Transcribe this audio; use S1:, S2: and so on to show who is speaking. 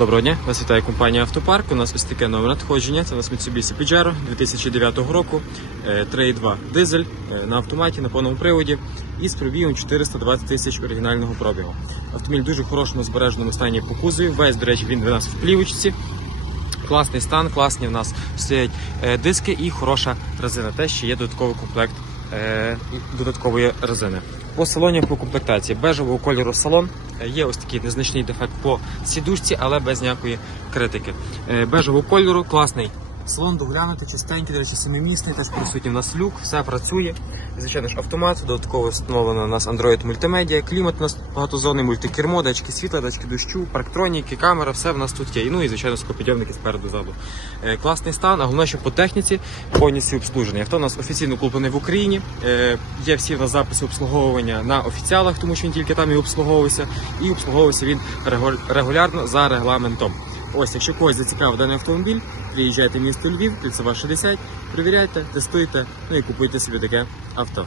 S1: Доброго дня, вас вітає компанія Автопарк. У нас ось таке нове надходження. Це у нас Mitsubishi Pajero 2009 року, е, 3.2 дизель е, на автоматі, на повному приводі і з пробігом 420 тисяч оригінального пробігу. Автомобіль в дуже хорошому збереженому стані по кузові. Весь, до речі, він у нас в плівочці. Класний стан, класні в нас стоять е, диски і хороша резина. Те, що є додатковий комплект е, додаткової резини. По салоні по комплектації бежевого кольору салон. Е, Є ось такий незначний дефект по сідушці, але без ніякої критики. Е, Бежевого кольору, класний. Салон доглянути, чистенький, до речі, семимісний, теж присутній у нас люк, все працює. Звичайно ж, автомат, додатково встановлено у нас Android мультимедіа, клімат у нас багатозонний мультикермо, датчики світла, датчики дощу, парктроніки, камера, все в нас тут є. Ну і звичайно скопідйомники спереду ззаду. Е, класний стан, а головне, що по техніці повністю обслужений. Авто у нас офіційно куплений в Україні. Е, є всі в нас записи обслуговування на офіціалах, тому що він тільки там і обслуговувався. І обслуговувався він регу- регулярно за регламентом. Ось, якщо когось зацікавив даний автомобіль, приїжджайте в місто Львів, Кільцева 60, перевіряйте, тестуйте, ну і купуйте собі таке авто.